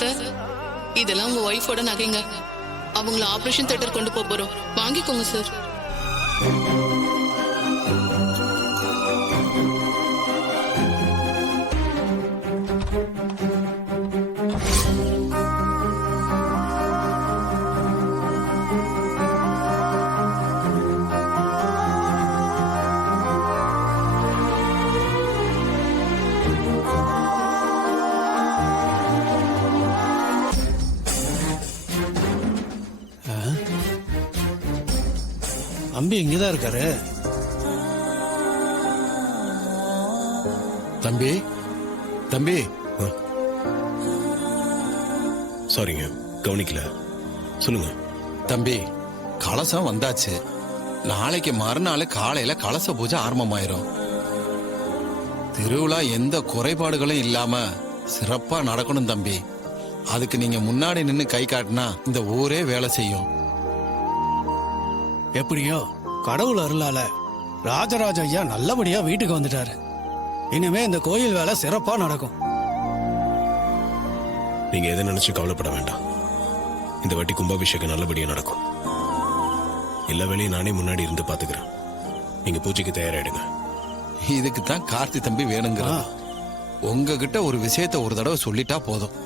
Sir, இதெல்லாம் உங்க ஒய்ஃபோட நகைங்க. அவங்கள ஆபரேஷன் தியேட்டர் கொண்டு போறோம், வாங்கிக்கோங்க சார். தம்பி இங்கதான் இருக்காரு. தம்பி தம்பி. சாரிங்க, கவனிக்கல. சொல்லுங்க. தம்பி, கலசம் வந்தாச்சு. நாளைக்கு மறுநாள் காலையில கலச பூஜை ஆரம்பமாயிரும். திருவிழா எந்த குறைபாடுகளும் இல்லாம சிறப்பா நடக்கணும் தம்பி. அதுக்கு நீங்க முன்னாடி நின்னு கை காட்டினா இந்த ஊரே வேலை செய்யும். எப்படியோ கடவுள் அருளால ராஜராஜ ஐயா நல்லபடியா வீட்டுக்கு வந்துட்டாரு. இனிமே இந்த கோயில் வேலை சிறப்பா நடக்கும். நீங்க எதை நினைச்சு கவலைப்பட வேண்டாம். இந்த வாட்டி கும்பாபிஷேகம் நல்லபடியா நடக்கும். எல்லா வேலையும் நானே முன்னாடி இருந்து பாத்துக்கிறேன். நீங்க பூஜைக்கு தயாராயிடுங்க. இதுக்கு தான் கார்த்தி தம்பி வேணுங்கிற. உங்ககிட்ட ஒரு விஷயத்த ஒரு தடவை சொல்லிட்டா போதும்,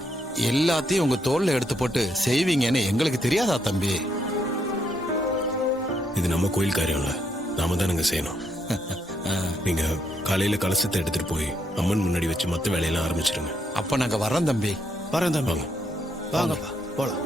எல்லாத்தையும் உங்க தோல்ல எடுத்து போட்டு செய்வீங்கன்னு எங்களுக்கு தெரியாதா தம்பி? இது நம்ம கோயில் காரியம் இல்ல, நாம தான் நாங்க செய்யணும். நீங்க காலையில கலசத்தை எடுத்துட்டு போய் அம்மன் முன்னாடி வச்சு மத்த வேலையெல்லாம் ஆரம்பிச்சிருங்க. அப்ப நாங்க வர்றோம் தம்பி. வரேன் தம்பி. வாங்கப்பா போலாம்.